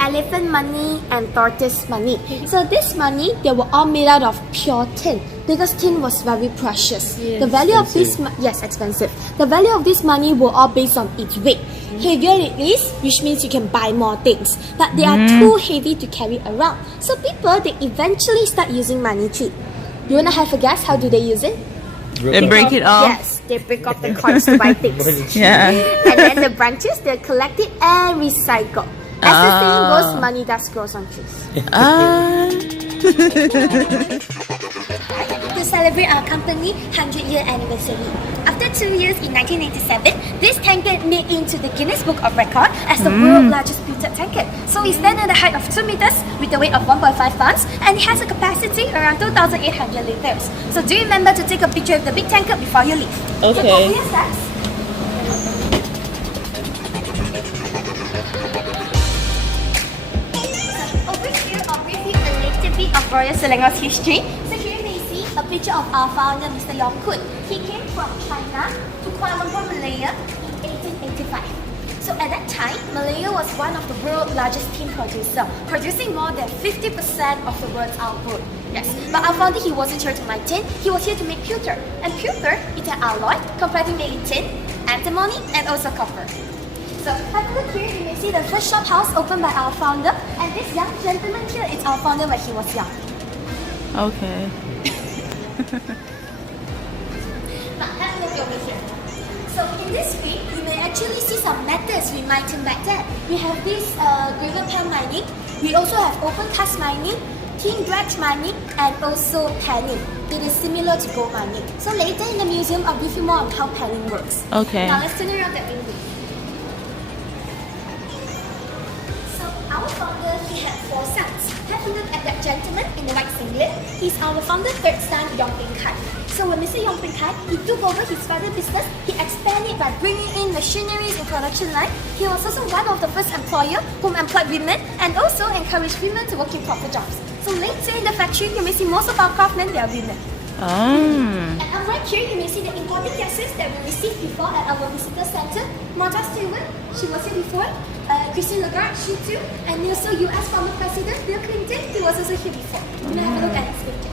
elephant money and tortoise money. So this money, they were all made out of pure tin because tin was very precious. The value of this, expensive. The value of this money were all based on its weight. Heavier it is, which means you can buy more things, but they are too heavy to carry around. So people, they eventually start using money tree. You wanna have a guess? How do they use it? They break it off. Yes, they break off the coins to buy things. Yeah. And then the branches, they're collected and recycled. As the saying goes, money does grow on trees. To celebrate our company 100-year anniversary. After 2 years in 1987, this tankard made into the Guinness Book of Record as the world's largest pewter tankard. So it stands at a height of 2 meters with a weight of 1.5 tons and it has a capacity around 2,800 liters. So do remember to take a picture of the big tankard before you leave. Okay. Over here, I'll brief you a little bit of Royal Selangnor's history. So here you may see a picture of our founder, Mr. Yong Kun. He came from China to Kuala Lampur Malaysia in 1885. So at that time, Malaya was one of the world's largest tin producer, producing more than 50% of the world's output. Yes, but our founder, he wasn't here to make tin, he was here to make pewter. And pewter is an alloy comprising mainly tin, antimony, and also copper. So have a look here, you may see the first shop house opened by our founder, and this young gentleman here is our founder when he was young. Okay. Now have a look over here. So in this screen, you may actually see some methods we mined tin back then. We have this gravel pan mining, we also have open cast mining, tin dredge mining, and also panning. It is similar to gold mining. So later in the museum, I'll brief you more on how panning works. Okay. Now let's turn around that window. So our founder, he had 4 sons. Have a look at that gentleman in the white singlet. He's our founder's 3rd son, Yong Ping Kai. So when Mr. Yong Ping Kai, he took over his father's business, he expanded by bringing in machineries and production line. He was also one of the first employers who employed women and also encouraged women to work in proper jobs. So later in the factory, you may see most of our craftsmen, they are women. And right here, you may see the important guests that we received before at our visitor center. Martha Stewart, she was here before. Christine Lagarde, she too. And also US former President Bill Clinton, he was also here before. You may have a look at his picture.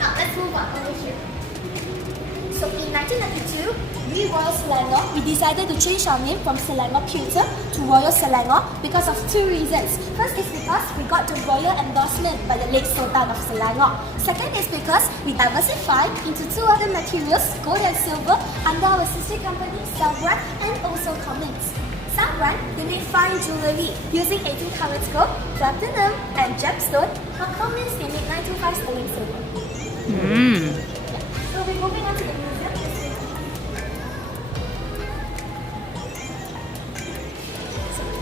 Now let's move on over here. So in 1992, we Royal Selangnor, we decided to change our name from Selangor Pewter to Royal Selangnor because of 2 reasons. First is because we got the royal endorsement by the late Sultan of Selangor. Second is because we diversified into 2 other materials, gold and silver, under our sister company, Selangor, and also Cummins. Selangor, they make fine jewellery using 18 karat gold, platinum, and gemstone, while Cummins, they make 925 sterling silver. So we're moving on to the museum.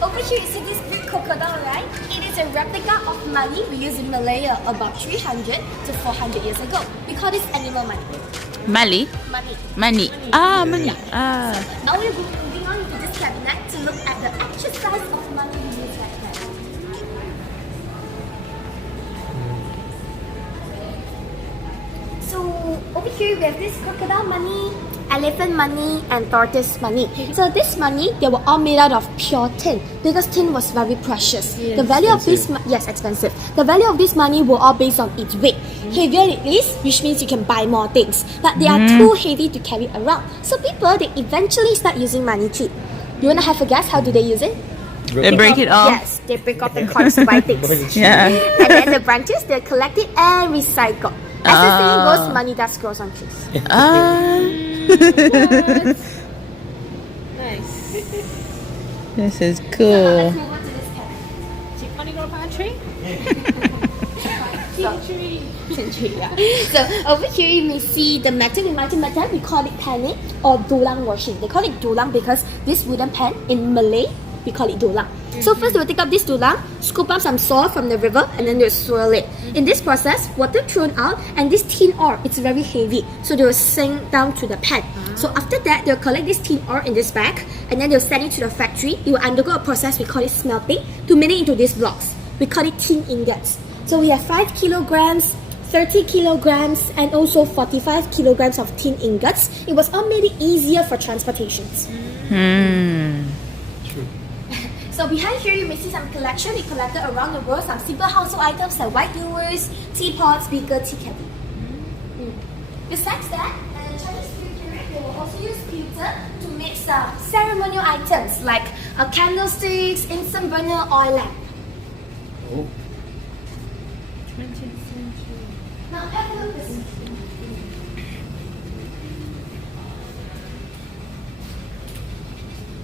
Over here, you see this big crocodile, right? It is a replica of money we used in Malaya about 300 to 400 years ago. We call this animal money. Money? Money. Money. Money. So now we're moving on to this cabinet to look at the actual size of money we use right now. So over here, we have this crocodile money, elephant money, and tortoise money. So this money, they were all made out of pure tin because tin was very precious. The value of this, expensive. The value of this money were all based on its weight. Heavier it is, which means you can buy more things, but they are too heavy to carry around. So people, they eventually start using money tree. You wanna have a guess? How do they use it? They break it off. Yes, they break off the coins to buy things. Yeah. And then the branches, they're collected and recycled. As the saying goes, money does grow on trees. Nice. This is Let's cool. move on to this cabinet. Do you want to go pantry? So over here you may see the metal we might method, we call it panning or dulang washing. They call it dulang because this wooden pan in Malay, we call it dulang. So first they will take up this dulang, scoop up some soil from the river and then they'll swirl it. In this process, water thrown out and this tin ore, it's very heavy. So they will sink down to the pan. So after that, they'll collect this tin ore in this bag and then they'll send it to the factory. It will undergo a process, we call it smelting, to make it into these blocks. We call it tin ingots. So we have 5 kilograms, 30 kilograms and also 45 kilograms of tin ingots. It was all made it easier for transportations. So behind here you may see some collection we collected around the world, some simple household items like white dewars, teapots, beaker, tea kettle. Besides that, in the Chinese period, they will also use pewter to make some ceremonial items like candlesticks, incense burner, oil lamp. Oh. Now have a look at this.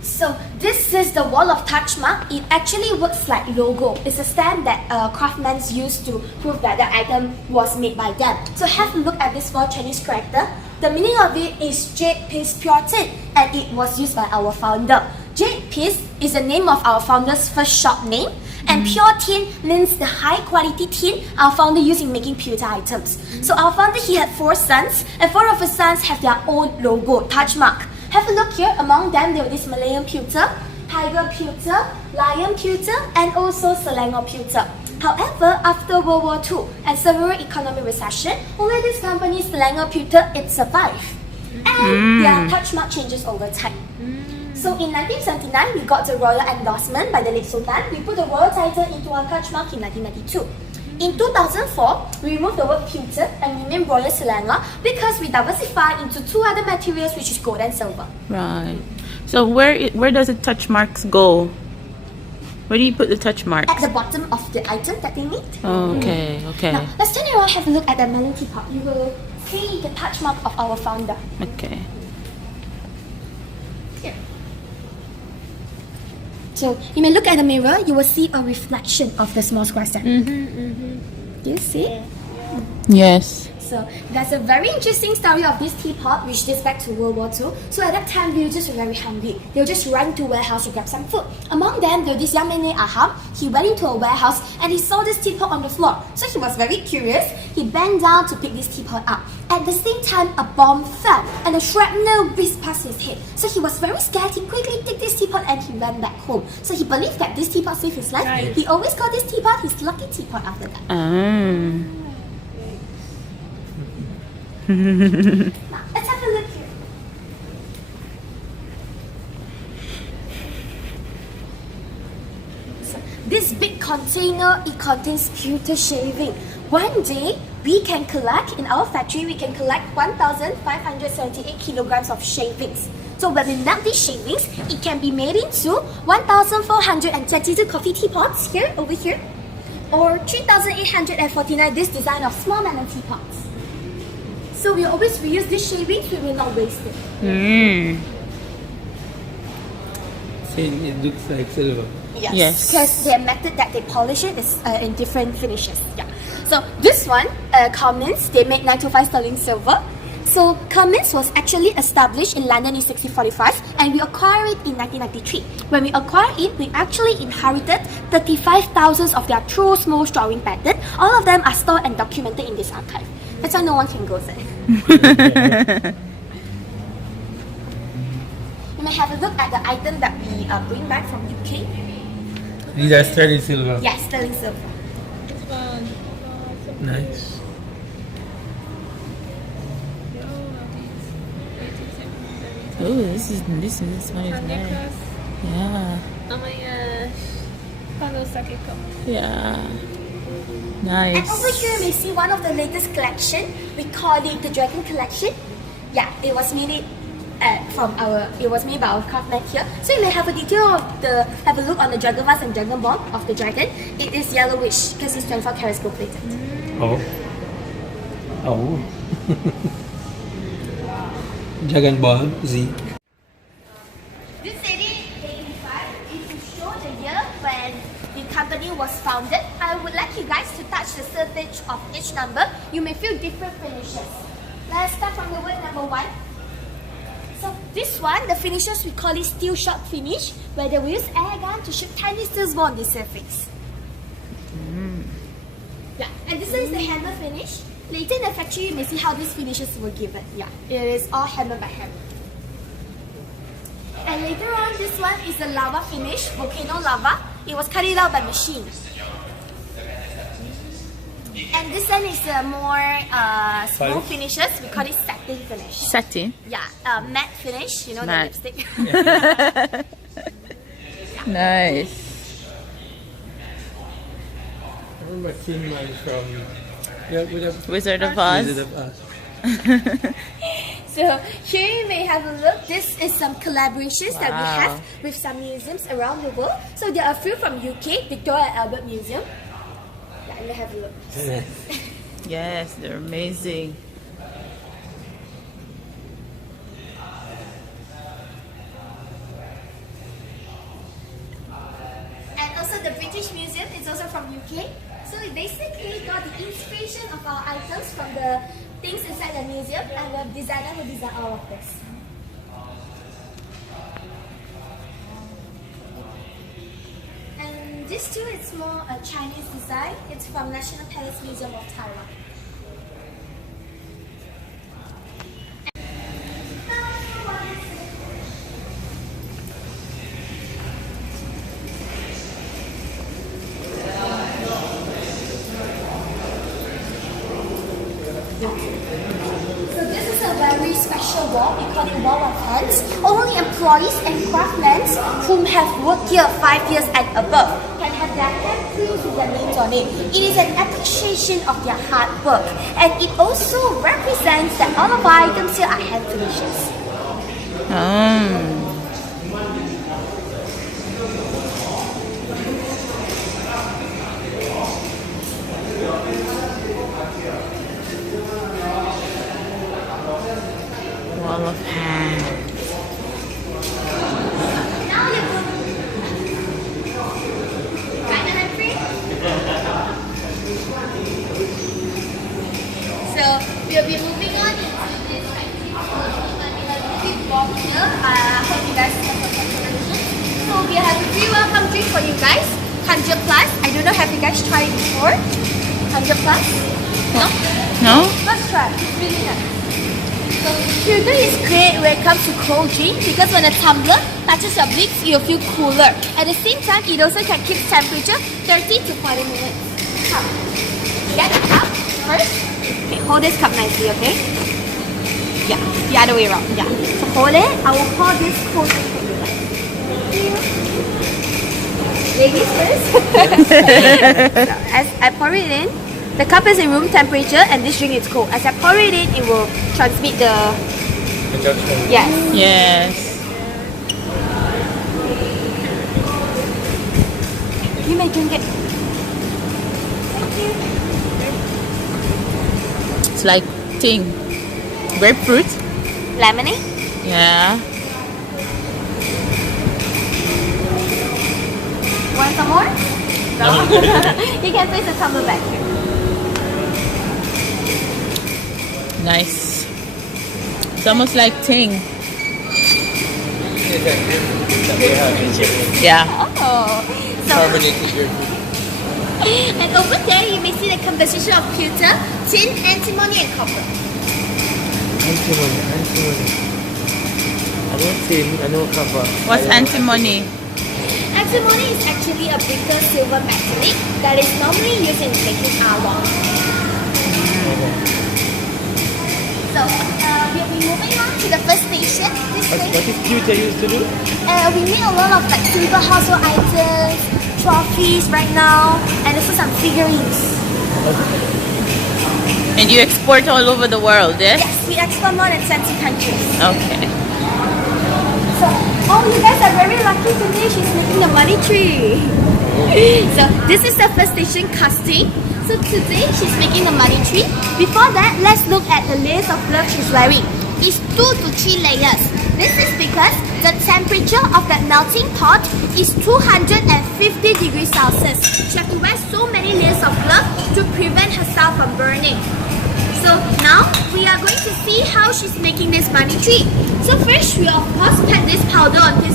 So this is the wall of touch mark. It actually works like logo. It's a stamp that craftsmen use to prove that the item was made by them. So have a look at this four Chinese character. The meaning of it is jade piece pure tin, and it was used by our founder. Jade piece is the name of our founder's first shop name, and pure tin means the high quality tin our founder used in making pewter items. So our founder, he had 4 sons, and 4 of his sons have their own logo, touch mark. Have a look here. Among them, there was this Malayan pewter, Tiger pewter, Lion pewter, and also Selangor pewter. However, after World War II and severe economic recession, only this company, Selangor pewter, it survived. And their touch mark changes over time. So in 1979, we got the royal endorsement by the late Sultan. We put the royal title into our touch mark in 1992. In 2004, we removed the word pewter and renamed Royal Selangnor because we diversified into 2 other materials, which is gold and silver. Right. So where does the touch marks go? Where do you put the touch marks? At the bottom of the item that they made. Oh, okay, okay. Now, let's turn around and have a look at the melon teapot. You will see the touch mark of our founder. Okay. Here. So you may look at the mirror, you will see a reflection of the small square stamp. Do you see? Yes. So there's a very interesting story of this teapot which dates back to World War II. So at that time, villagers were very hungry. They would just run to a warehouse to grab some food. Among them, there was this young man named Aham. He went into a warehouse and he saw this teapot on the floor. So he was very curious. He bent down to pick this teapot up. At the same time, a bomb fell and a shrapnel whizzed past his head. So he was very scared. He quickly took this teapot and he went back home. So he believed that this teapot saved his life. He always called this teapot his lucky teapot after that. Now, let's have a look here. So, this big container, it contains pewter shaving. One day, we can collect, in our factory, we can collect 1,578 kilograms of shavings. So when we melt these shavings, it can be made into 1,422 coffee teapots here, over here, or 3,849 this design of small melon teapots. So we always reuse these shavings, we will not waste it. Saying it looks like silver. Yes. Because the method that they polish it is in different finishes. Yeah. So this one, Cummins, they make 925 sterling silver. So Cummins was actually established in London in 1645 and we acquired it in 1993. When we acquired it, we actually inherited 35,000 of their true small drawing pattern. All of them are stored and documented in this archive. That's why no one can go there. You may have a look at the item that we bring back from UK. These are sterling silver. Yes, sterling silver. Nice. Oh, this one is nice. Yeah. Oh my gosh. Follow Sakiko. Yeah. And over Nice. here you may see one of the latest collection. We call it the Dragon Collection. Yeah, it was made by our craftsman here. So you may have a detail of have a look on the dragon mask and dragon ball of the dragon. It is yellowish because it's 24 karats gold plated. Oh. Oh. Dragon Ball Z. This CD 85 is to show the year when the company was founded. I would like you guys to touch the surface of each number. You may feel different finishes. Let's start from the word number 1. So this one, the finishes, we call it steel shot finish, where they will use air gun to shoot tiny steel balls on the surface. Yeah, and this one is the hammer finish. Later in the factory, you may see how these finishes were given. Yeah, it is all hammer by hammer. And later on, this one is the lava finish, volcano lava. It was cut it out by machine. And this one is the more smooth finishes. We call it satin finish. Satin. Yeah, matte finish. You know, Matte. the lipstick. Nice. remember Tin Man from Wizard of Oz. Wizard of Oz. So here you may have a look. This is some collaborations that we Wow. have with some museums around the world. So there are a few from UK, Victoria and Albert Museum. Yeah, you have a look. Yes, they're amazing. And also the British Museum is also from UK. So we basically got the inspiration of our items from the things inside the museum, and the designer who designed all of this. And this too is more a Chinese design. It's from National Palace Museum of Taiwan. So this is a very special wall. We call it Wall of Hands. Only employees and craftsmen whom have worked here 5 years and above can have their handprints with their names on it. It is an appreciation of their hard work, and it also represents that all of our items here are hand finishes. Wall of hands. Now you go. Kind of handprint. So we'll be moving on into this big box here. I hope you guys have a consideration. So we have a free welcome drink for you guys. 100 plus. I don't know, have you guys tried it before? 100 plus? No? No? Let's try. It's really nice. So pewter is great when it comes to cold drink because when a tumbler touches your lips, you'll feel cooler. At the same time, it also can keep temperature 30 to 40 minutes. Cup. Get the cup first. Okay, hold this cup nicely, okay? Yeah, the other way around. Yeah. So hold it. I will pour this cold drink for you guys. Thank you. Ladies first. So as I pour it in, the cup is in room temperature and this drink is cold. As I pour it in, it will transmit the... Yes. Yes. You may drink it. Thank you. It's like thing. Grapefruit. Lemonade? Yeah. Want some more? No. You can place the tumbler back here. Nice. It's almost like ting. Yeah. Oh. So, Carbonated grapefruit. and over there you may see the composition of pewter, tin, antimony and copper. Antimony. I know tin, I know copper. What's antimony? Antimony is actually a brittle silver metallic that is normally used in making alloy. So, we'll be moving on to the first station. This What station, is pewter used to do? we make a lot of like silver household items, trophies right now, and also some figurines. And you export all over the world, yes? Yes, we export more than 20 countries. Okay. So, oh, you guys are very lucky today. She's making the money tree. So, this is the first station, casting. So today she's making the money tree. Before that, let's look at the layers of glove she's wearing. It's 2 to 3 layers. This is because the temperature of that melting pot is 250 degrees Celsius. She has to wear so many layers of glove to prevent herself from burning. So now we are going to see how she's making this money tree. So first we of course pack this powder on this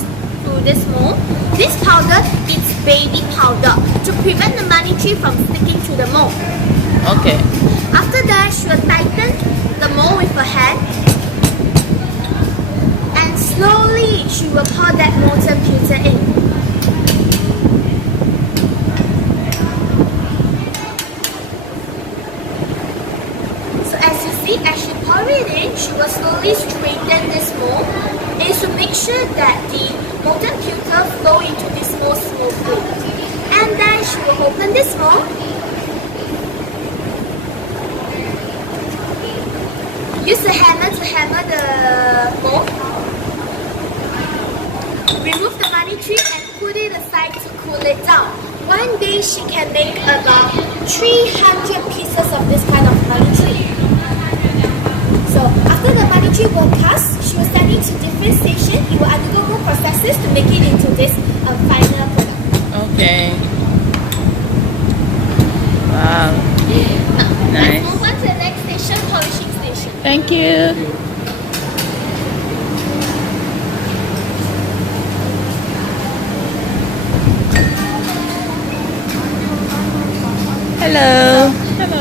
mold. This powder is baby powder to prevent the money tree from sticking to the mold. Okay. After that, she will tighten the mold with her hand and slowly she will pour that molten pewter in. So as you see, as she pour it in, she will slowly straighten this mold and to make sure that the molten pewter flow into this mold smoothly. And then she will open this mold use the hammer to hammer the mold. Remove the money tree and put it aside to cool it down. One day she can make about 300 pieces of this kind of money tree. So after the money tree will cast, she will send it to different stations. It will undergo more processes to make it into this final product. Okay. Wow. Now, Nice. let's move on to the next station, polishing station. Thank you. Hello.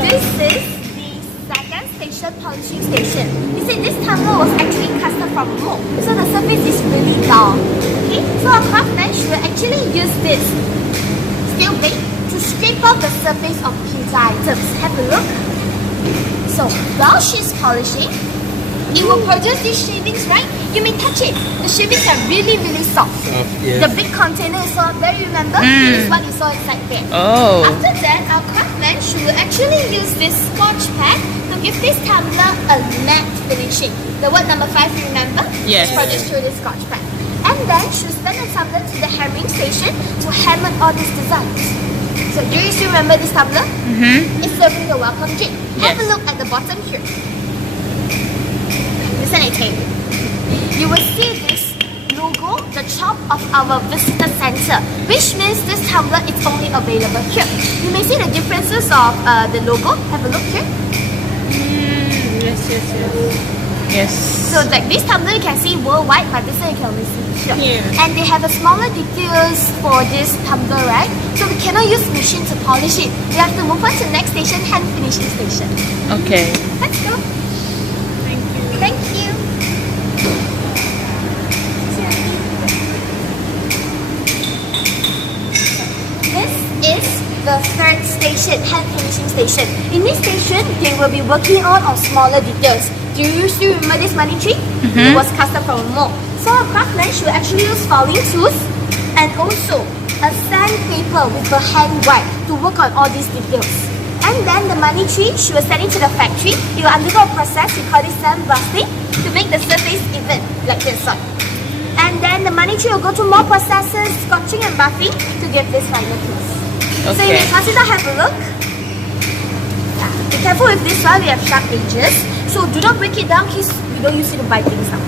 This is the second station, polishing station. You see, this tumbler was actually custom from mold, so the surface is really dull. Okay, so our craftsman should actually use this steel blade to scrape off the surface of pizza items. Have a look. So while she's polishing, it will produce these shavings, right? You may touch it. The shavings are really, really soft. Yes. The big container is so there, you remember? This is what you saw inside there. Oh. After that, our craftsman should actually use this scotch pad to give this tumbler a matte finishing. The word number 5, you remember? Yes. It's produced through this scotch pad. And then she'll send the tumbler to the hammering station to hammer all these designs. So do you still remember this tumbler? Mm-hmm. It's serving the welcome drink. Yes. Have a look at the bottom here. Listen again. You will see this logo, the top of our visitor center, which means this tumbler is only available here. You may see the differences of the logo. Have a look here. Yes. So like this tumbler you can see worldwide, but this one you can only see here. Yeah. And they have a smaller details for this tumbler, right? So we cannot use machine to polish it. We have to move on to the next station, hand finishing station. Okay. Let's go. Thank you. Thank you. This is the third station, hand finishing station. In this station, they will be working on smaller details. Do you still remember this money tree? It was custom from a mold. So a craftsman should actually use filing tools and also a sandpaper with a hand wipe to work on all these details. And then the money tree, she will send it to the factory. It will undergo a process, we call it sandblasting, to make the surface even, like this one. And then the money tree will go through more processes, scotching and buffing to give this final piece. So you may Okay. consider, have a look. Yeah. Be careful with this one, we have sharp edges. So do not break it down, in case we don't use it to bite things out.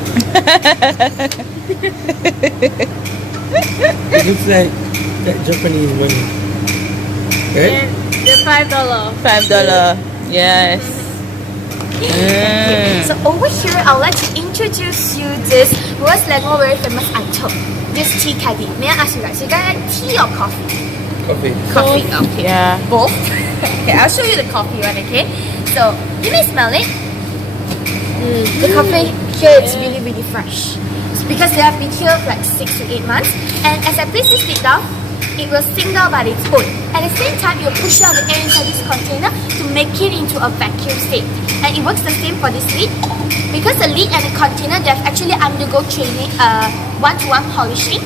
It looks like that Japanese money. Right? The $5. $5. Yes. So over here, I would like to introduce you this Royal Selangnor very famous item. This tea caddy. May I ask you guys, you guys like tea or coffee? Coffee. Coffee, okay. Yeah. Both. Okay, I'll show you the coffee one, okay? So, you may smell it. The coffee here is really, really fresh. It's because they have been here for like 6 to 8 months. And as I place this lid down, it will sink down by its own. At the same time, it will push out the air inside this container to make it into a vacuum state. And it works the same for this lid. Because the lid and the container, they have actually undergo training, one-to-one polishing.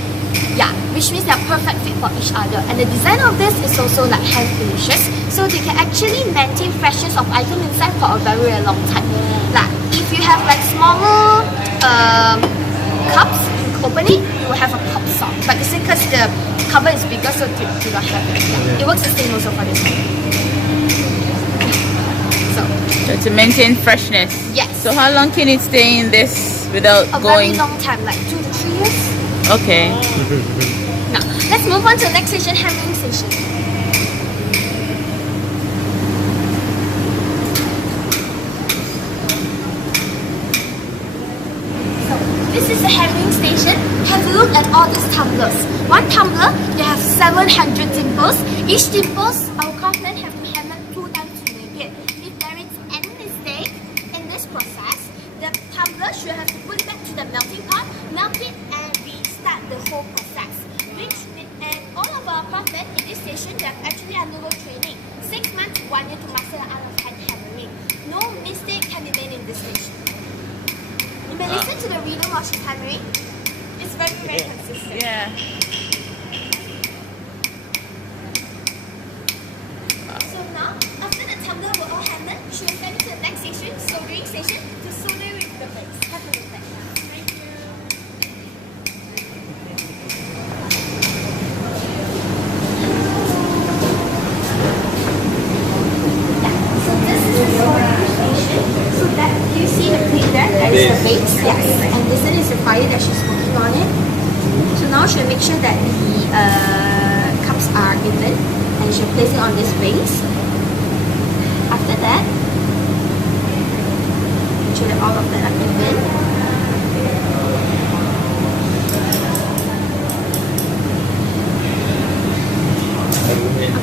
Yeah, which means they are perfect fit for each other. And the design of this is also like hand finishes, so they can actually maintain freshness of item inside for a very, very long time. Like if you have like smaller cups, you open it, you will have a pop sound. But it's because the cover is bigger, so do not have it. Yeah. It works the same also for this one. So to maintain freshness. Yes. So how long can it stay in this without A going? very long time, like 2 to 3 years. Okay. Now, let's move on to the next station, hammering station. So, this is the hammering station. Have a look at all these tumblers. One tumbler, they have 700 dimples. Each dimples, our craftsmen have to hammer 2 times to make it. If there is any mistake in this process, the tumbler should have to put it back to the melting pot, melt it, and restart the whole process. And all of our craftsmen in this station, they have actually undergone training. 6 months to 1 year to master the art of hand hammering. No mistake can be made in this station. You may listen to the rhythm while she's hammering. It's very, very consistent. Yeah. So now, after the tumbler were all hammered, she will send it to the next station, soldering station, to cups are even, and she'll place it on this base. After that, ensure that all of them are even.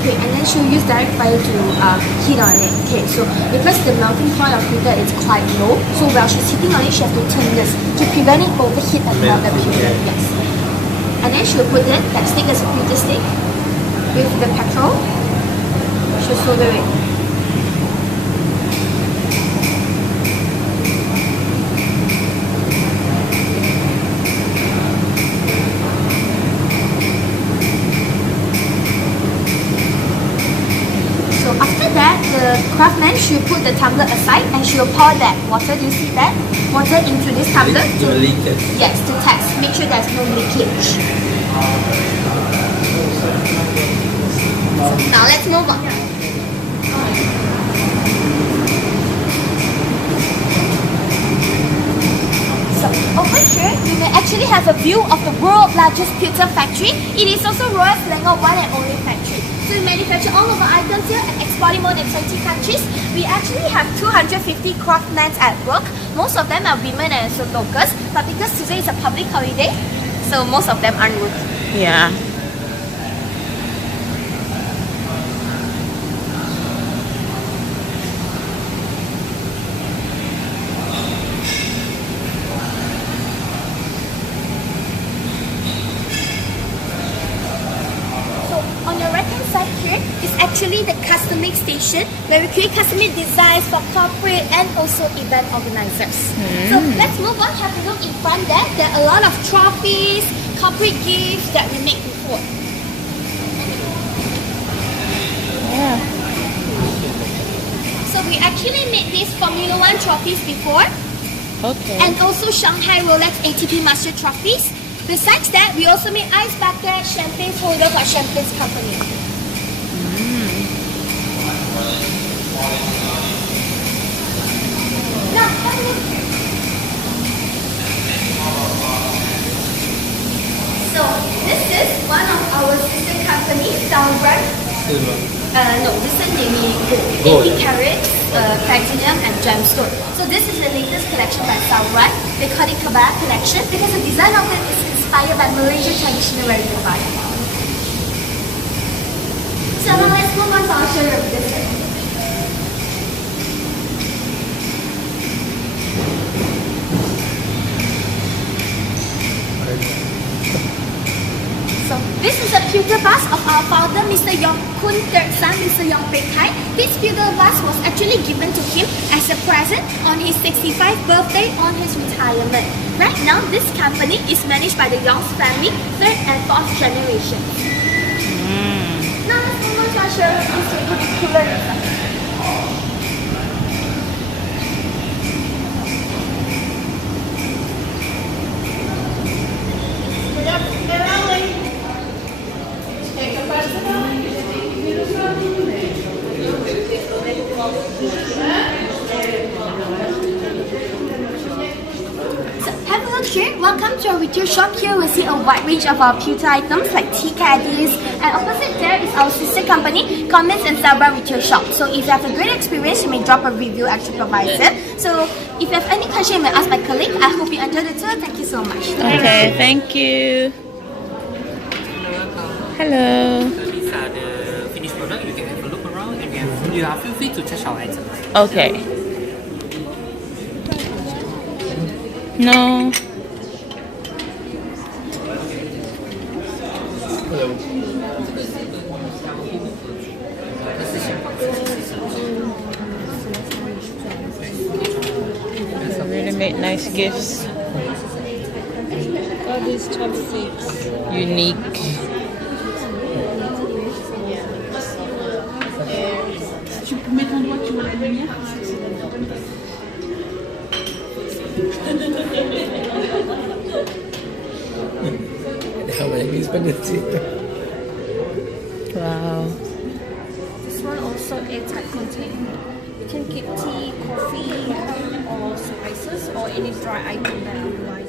Okay, and then she'll use direct fire to heat on it. Okay, so because the melting point of pewter is quite low, so while she's heating on it, she has to turn this to prevent it overheat and melt the pewter. Yes. And then she'll put it, that stick as a pewter stick, with the petrol. She'll solder it. After that, the craftsman should put the tumbler aside and she will pour that water, do you see that? Water into this tumbler yes, to test. Make sure there's no leakage. Now let's move on. So over here, you may actually have a view of the world's largest pewter factory. It is also Royal Selangnor one and only factory. So we manufacture all of our items here and export in more than 20 countries. We actually have 250 craftsmen at work. Most of them are women and also locals. But because today is a public holiday, so most of them aren't working. Yeah. On your right hand side here is actually the custom make station where we create custom made designs for corporate and also event organizers. So let's move on, have a look in front there. There are a lot of trophies, corporate gifts that we made before. Yeah. So we actually made these Formula 1 trophies before. Okay. And also Shanghai Rolex ATP Master trophies. Besides that, we also make ice bucket, champagne holder for Champagne's company. Now, have a look. So, this is one of our sister companies, SELANGOR. No, this is namely gold. 80 carats, platinum and gemstone. So this is the latest collection by SELANGOR. They call it Kabbalah collection because the design of it is inspired by Malaysian traditional wedding attire. So now let's move on to our showroom. This is. So this is a pewter vase of our founder, Mr. Yong Kun, third son, Mr. Yong Peng Kai. This pewter vase was actually given to him as a present on his 65th birthday on his retirement. Right now, this company is managed by the Yong's family, third and fourth generation. Now let's move on to our showroom. This will be cooler inside. Here, welcome to our retail shop. Here we'll see a wide range of our pewter items like tea caddies, and opposite there is our sister company, Comments and SELANGOR retail shop. So if you have a great experience, you may drop a review at TripAdvisor. So if you have any question, you may ask my colleague. I hope you enjoyed the tour. Thank you so much. Okay, thank you. Hello. These are the finished product. You can have a look around and you are feel free to touch our items. Okay. No. Really made nice gifts. All these chopsticks. Unique. How many expensive? Wow. This one also airtight container. You can keep tea, coffee, or spices, or any dry item that you like.